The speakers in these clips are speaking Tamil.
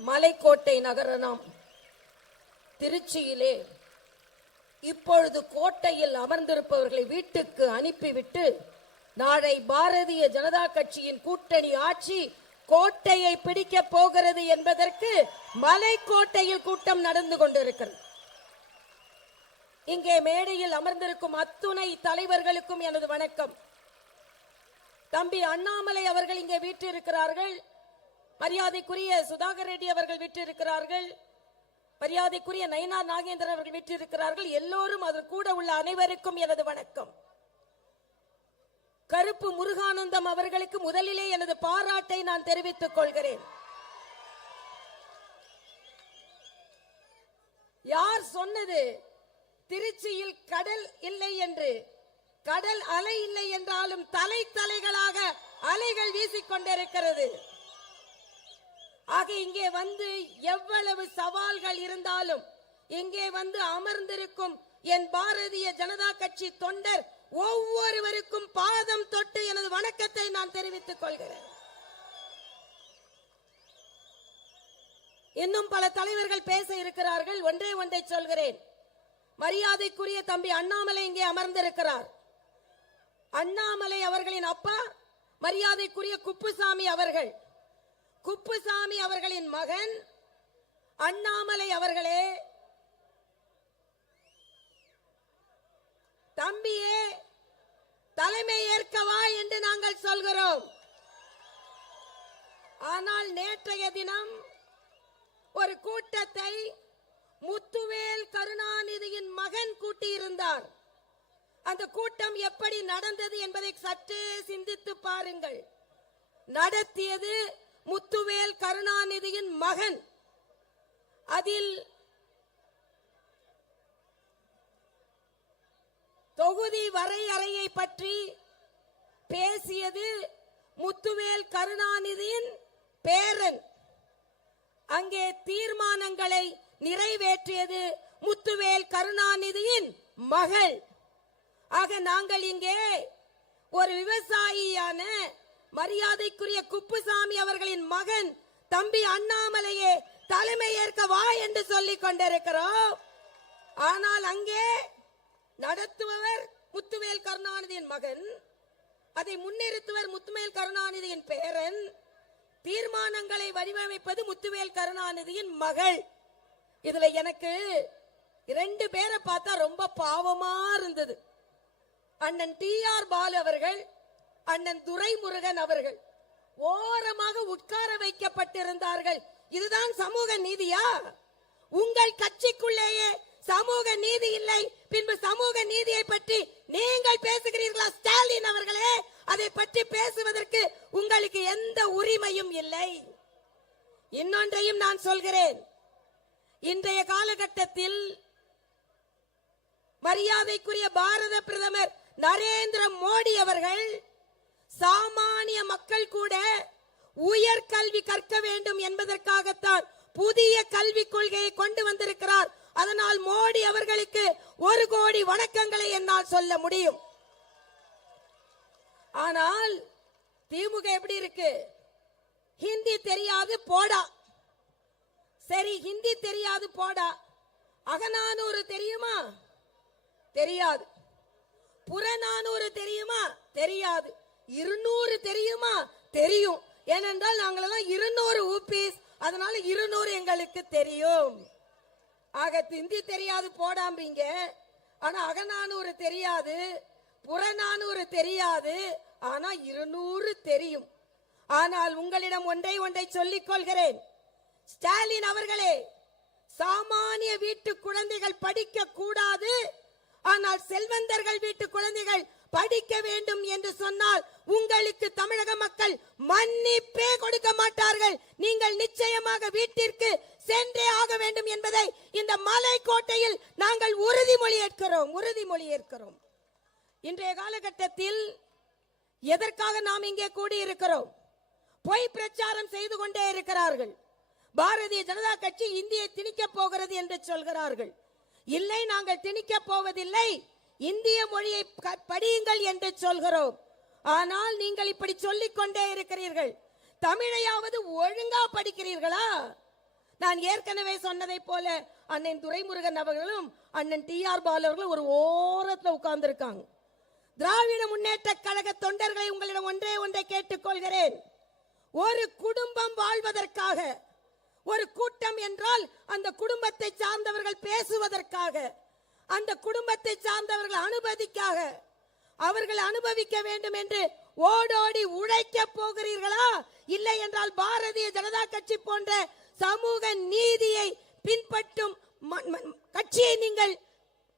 மலைக்கோட்டை நகரம் திருச்சியிலே இப்பொழுது கோட்டையில் அமர்ந்திருப்பவர்களை வீட்டுக்கு அனுப்பிவிட்டு நாளை பாரதிய ஜனதா கட்சியின் கூட்டணி ஆட்சி கோட்டையை பிடிக்க போகிறது என்பதற்கு மலைக்கோட்டையில் கூட்டம் நடந்து கொண்டிருக்கிறது. இங்கே மேடையில் அமர்ந்திருக்கும் அத்துணை தலைவர்களுக்கும் எனது வணக்கம். தம்பி அண்ணாமலை அவர்கள் இங்கே வீற்றிருக்கிறார்கள். மரியாதைக்குரிய சுதாகர் ரெட்டி அவர்கள் வீற்றிருக்கிறார்கள். மரியாதைக்குரிய நயினார் நாகேந்திரன் அவர்கள் வீற்றிருக்கிறார்கள். எல்லோரும் அது கூட உள்ள அனைவருக்கும் எனது வணக்கம். கருப்பு முருகானந்தம் அவர்களுக்கு முதலிலே எனது பாராட்டை நான் தெரிவித்துக் கொள்கிறேன். யார் சொன்னது திருச்சியில் கடல் இல்லை என்று? கடல் அலை இல்லை என்றாலும் தலைகளாக அலைகள் வீசிக்கொண்டிருக்கிறது. ஆக இங்கே வந்து எவ்வளவு சவால்கள் இருந்தாலும் இங்கே வந்து அமர்ந்திருக்கும் என் பாரதிய ஜனதா கட்சி தொண்டர் ஒவ்வொருவருக்கும் பாதம் தொட்டு எனது வணக்கத்தை நான் தெரிவித்துக் கொள்கிறேன். இன்னும் பல தலைவர்கள் பேச இருக்கிறார்கள். ஒன்றை சொல்கிறேன். மரியாதைக்குரிய தம்பி அண்ணாமலை இங்கே அமர்ந்திருக்கிறார். அண்ணாமலை அவர்களின் அப்பா மரியாதைக்குரிய குப்புசாமி அவர்கள். குப்புசாமி அவர்களின் மகன் அண்ணாமலை அவர்களே, தம்பியே தலைமை ஏற்கவா என்று நாங்கள் சொல்கிறோம். ஆனால் நேற்றைய தினம் ஒரு கூட்டத்தை முத்துவேல் கருணாநிதியின் மகன் கூட்டியிருந்தார். அந்த கூட்டம் எப்படி நடந்தது என்பதை சற்றே சிந்தித்து பாருங்கள். நடத்தியது முத்துவேல் கருணாநிதியின் மகன். அதில் தொகுதி வரையறையை பற்றி பேசியது முத்துவேல் கருணாநிதியின் பேரன். அங்கே தீர்மானங்களை நிறைவேற்றியது முத்துவேல் கருணாநிதியின் மகள். ஆக நாங்கள் இங்கே ஒரு விவசாயியான மரியாதைக்குரிய குப்புசாமி அவர்களின் மகன் தம்பி அண்ணாமலையே தலைமை ஏற்க வா என்று சொல்லிக் கொண்டிருக்கிறோம். ஆனால் அங்கே நடத்துபவர் முத்துவேல் கருணாநிதியின் மகன், அதை முன்னிறுத்துவர் முத்துவேல் கருணாநிதியின் பேரன், தீர்மானங்களை வடிவமைப்பது முத்துவேல் கருணாநிதியின் மகள். இதுல எனக்கு 2 பேரை பார்த்தா ரொம்ப பாவமா இருந்தது. அண்ணன் டி.ஆர். பாலு அவர்கள், அண்ணன் துரைமுருகன் அவர்கள் ஓரமாக உட்கார வைக்கப்பட்டிருந்தார்கள். இதுதான் சமூக நீதியா? உங்கள் கட்சிக்குள்ளேயே சமூக நீதி இல்லை, பின்பு சமூக நீதியை பற்றி நீங்கள் பேசுகிறீர்களா? ஸ்டாலின் அவர்களே, அதை பற்றி பேசுவதற்கு உங்களுக்கு எந்த உரிமையும் இல்லை. இன்னொன்றையும் நான் சொல்கிறேன். இன்றைய காலகட்டத்தில் மரியாதைக்குரிய பாரத பிரதமர் நரேந்திர மோடி அவர்கள் சாமானிய மக்கள் கூட உயர்கல்வி கற்க வேண்டும் என்பதற்காகத்தான் புதிய கல்விக் கொள்கையை கொண்டு வந்திருக்கிறார். அதனால் மோடி அவர்களுக்கு 1 கோடி வணக்கங்களை என்னால் சொல்ல முடியும். ஆனால் திமுக எப்படி இருக்கு? ஹிந்தி தெரியாது போடா. சரி, ஹிந்தி தெரியாது போடா. அகநானூறு தெரியுமா? தெரியாது. புறநானூறு தெரியுமா? தெரியாது. 200 தெரியுமா? தெரியும். ஏனென்றால் நாங்களெல்லாம் 200 ஊபிஸ், அதனால 200 எங்களுக்கு தெரியும். ஆக ஹிந்தி தெரியாது போடாம்பீங்க, ஆனா அகநானூறு தெரியாது, புறநானூறு தெரியாது, ஆனா 200 தெரியும். ஆனால் உங்களிடம் ஒன்றை சொல்லிக் கொள்கிறேன். ஸ்டாலின் அவர்களே, சாமானிய வீட்டு குழந்தைகள் படிக்க கூடாது, ஆனால் செல்வந்தர்கள் வீட்டு குழந்தைகள் படிக்க வேண்டும் என்று சொன்னால் உங்களுக்கு தமிழக மக்கள் மன்னிப்பே கொடுக்க மாட்டார்கள். நீங்கள் நிச்சயமாக வீட்டிற்கு சென்றே ஆக வேண்டும் என்பதை இந்த மலைக்கோட்டையில் நாங்கள் உறுதிமொழி ஏற்கிறோம். இன்றைய காலகட்டத்தில் எதற்காக நாம் இங்கே கூடியிருக்கிறோம்? பொய் பிரச்சாரம் செய்து கொண்டே இருக்கிறார்கள். பாரதிய ஜனதா கட்சி இந்தியை திணிக்க போகிறது என்று சொல்கிறார்கள். இல்லை, நாங்கள் திணிக்க போவதில்லை, இந்திய மொழியை படியுங்கள் என்று சொல்கிறோம். ஆனால் நீங்கள் இப்படி சொல்லிக் கொண்டே இருக்கிறீர்கள். தமிழையாவது ஒழுங்கா படிக்கிறீர்களா? நான் ஏற்கனவே சொன்னதை போல அண்ணன் துரைமுருகன் அவர்களும் அண்ணன் டி.ஆர். பாலு அவர்களும் ஒரு ஓரத்துல உட்கார்ந்து இருக்காங்க. திராவிட முன்னேற்ற கழக தொண்டர்களை உங்களிடம் ஒன்றை கேட்டுக்கொள்கிறேன். ஒரு குடும்பம் வாழ்வதற்காக, ஒரு கூட்டம் என்றால் அந்த குடும்பத்தை சார்ந்தவர்கள் பேசுவதற்காக, அந்த குடும்பத்தை சார்ந்தவர்கள் அனுமதிக்காக, அவர்கள் அனுபவிக்க வேண்டும் என்று ஓடோடி உழைக்க போகிறீர்களா? இல்லை என்றால் பாரதிய ஜனதா கட்சி போன்ற சமூக நீதியை பின்பற்றும் கட்சியை நீங்கள்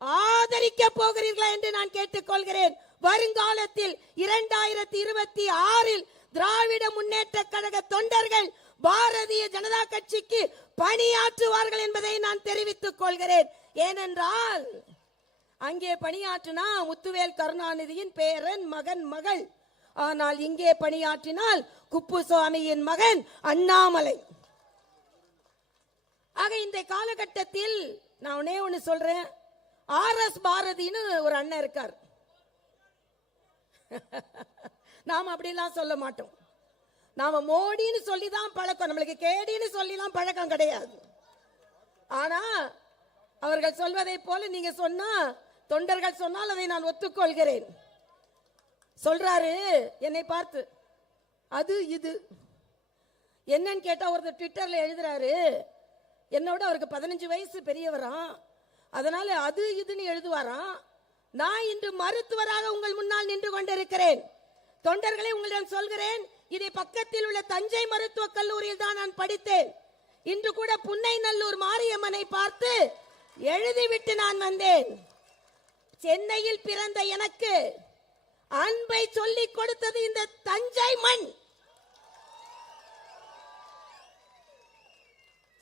ஆதரிக்க போகிறீர்களா என்று நான் கேட்டுக்கொள்கிறேன். வருங்காலத்தில் 2026 திராவிட முன்னேற்ற கழக தொண்டர்கள் பாரதிய ஜனதா கட்சிக்கு பணியாற்றுவார்கள் என்பதை நான் தெரிவித்துக் கொள்கிறேன். ஏனென்றால் அங்கே பணியாற்றினா முத்துவேல் கருணாநிதியின் பேரன், மகன், மகள். ஆனால் இங்கே பணியாற்றினால் குப்புசாமியின் மகன் அண்ணாமலை. ஆக இந்த காலகட்டத்தில் நான் ஒண்ணு சொல்றேன். RS பாரதின்னு ஒரு அண்ணன் இருக்கார். நாம அப்படிலாம் சொல்ல மாட்டோம். நாம மோடின்னு சொல்லிதான் பழக்கம், நம்மளுக்கு கேடின்னு சொல்லிலாம் பழக்கம் கிடையாது. ஆனா அவர்கள் சொல்வதை போல நீங்க சொன்னா, தொண்டர்கள் சொன்னால் அதை நான் ஒத்துக்கொள்கிறேன். சொல்றாரு என்னை பார்த்து, அது இது என்னன்னு கேட்டா ஒருத்தர் ட்விட்டர்ல எழுதுறாரு, என்னோட அவருக்கு 15 வயசு பெரியவராம், அதனால அது இதுன்னு எழுதுவாராம். நான் இன்று மருத்துவராக உங்கள் முன்னால் நின்று கொண்டிருக்கிறேன். தொண்டர்களை உங்களிடம் சொல்கிறேன், இதை பக்கத்தில் உள்ள தஞ்சை மருத்துவக் கல்லூரியில் தான் நான் படித்தேன். இன்று கூட புன்னைநல்லூர் மாரியம்மனை பார்த்து எழுதிவிட்டு நான் வந்தேன். சென்னையில் பிறந்த எனக்கு அன்பை சொல்லிக் கொடுத்தது இந்த தஞ்சை மண்.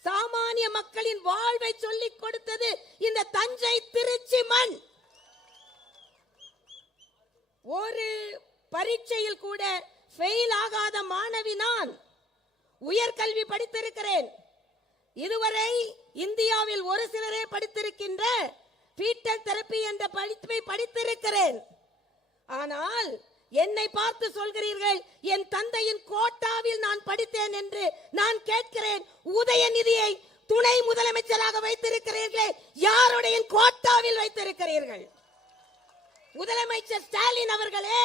சாமானிய மக்களின் வாழ்வை சொல்லிக் கொடுத்தது இந்த தஞ்சை திருச்சி மண். ஒரு பரீட்சையில் கூட ஃபெயில் ஆகாத மாணவி நான். உயர்கல்வி படித்திருக்கிறேன். இதுவரை இந்தியாவில் ஒரு சிலரே படித்திருக்கின்ற ஃபீட்டல் தெரப்பி என்ற படிப்பை படித்திருக்கிறேன். ஆனால் என்னை பார்த்து சொல்கிறீர்கள் என் தந்தையின் கோட்டாவில் நான் படித்தேன் என்று. நான் கேட்கிறேன், உதயநிதியை துணை முதலமைச்சராக வைத்திருக்கிறீர்களே, யாருடைய கோட்டாவில் வைத்திருக்கிறீர்கள்? முதலமைச்சர் ஸ்டாலின் அவர்களே,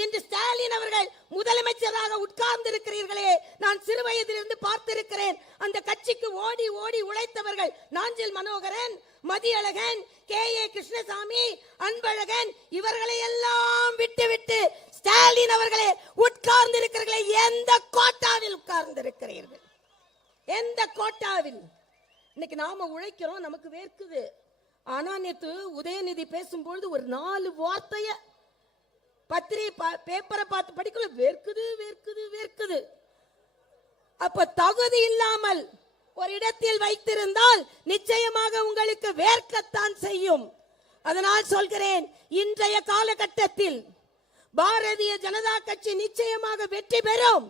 இன்று ஸ்டாலின் அவர்கள் முதலமைச்சராக உட்கார்ந்து இருக்கிறீர்களே, நான் சிறு வயதிலிருந்து பார்த்திருக்கிறேன். அந்த கட்சிக்கு ஓடி ஓடி உழைத்தவர்கள் நாஞ்சில் மனோகரன், மதியழகன், K.A. கிருஷ்ணசாமி, அன்பழகன், இவர்களை எல்லாம் விட்டு ஸ்டாலின் அவர்களே உட்கார்ந்து இருக்கிறீர்களே, எந்த கோட்டாவில் உட்கார்ந்து இருக்கிறீர்கள்? எந்த கோட்டாவில்? இன்னைக்கு நாம உழைக்கிறோம், நமக்கு வேர்க்குது. ஆனா நேத்து உதயநிதி பேசும்பொழுது ஒரு 4 வார்த்தைய பத்திரிகை பேப்பரை பார்த்து படிக்கல, வேர்க்குது வேர்க்குது வேர்க்குது. அப்ப தகுதி இல்லாமல் ஒரு இடத்தில் வைத்திருந்தால் நிச்சயமாக உங்களுக்கு வேர்க்கத்தான் செய்யும். அதனால் சொல்கிறேன், இன்றைய காலகட்டத்தில் பாரதிய ஜனதா கட்சி நிச்சயமாக வெற்றி பெறும்.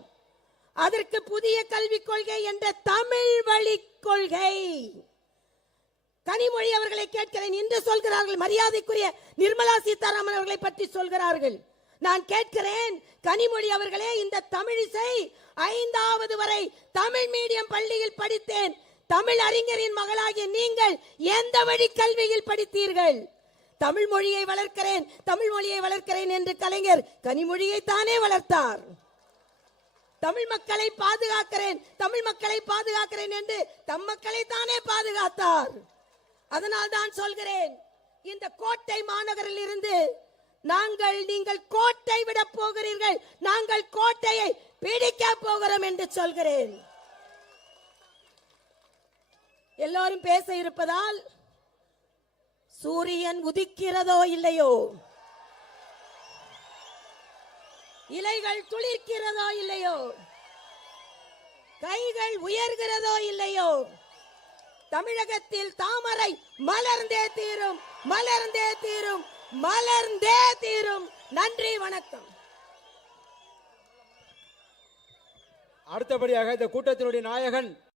அதற்கு புதிய கல்விக் கொள்கை என்ற தமிழ் வழி கொள்கை. கனிமொழி அவர்களை கேட்கிறேன், இன்று சொல்கிறார்கள், மரியாதைக்குரிய நிர்மலா சீதாராமன் அவர்களை பற்றி சொல்கிறார்கள். நான் கேட்கிறேன், கனிமொழி அவர்களே, இந்த தமிழிசை 5வது வரை தமிழ் மீடியம் பள்ளியில் படித்தேன். தமிழ் அறிஞரின் மகளாகிய நீங்கள் எந்த வழி கல்வியில் படித்தீர்கள்? தமிழ் மொழியை வளர்க்கிறேன், தமிழ் மொழியை வளர்க்கிறேன் என்று கலைஞர் கனிமொழியை தானே வளர்த்தார். தமிழ் மக்களை பாதுகாக்கிறேன், தமிழ் மக்களை பாதுகாக்கிறேன் என்று தம் மக்களை தானே பாதுகாத்தார். அதனால் தான் சொல்கிறேன், இந்த கோட்டை மாநகரில் இருந்து நீங்கள் கோட்டை விட போகிறீர்கள், நாங்கள் கோட்டையை பிடிக்க போகிறோம் என்று சொல்கிறேன். எல்லாரும் பேச இருப்பதால் சூரியன் உதிக்கிறதோ இல்லையோ, இலைகள் துளிர்க்கிறதோ இல்லையோ, கைகள் உயர்கிறதோ இல்லையோ, தமிழகத்தில் தாமரை மலர்ந்தே தீரும், மலர்ந்தே தீரும், மலர்ந்தே தீரும். நன்றி, வணக்கம். அடுத்தபடியாக இந்த கூட்டத்தினுடைய நாயகன்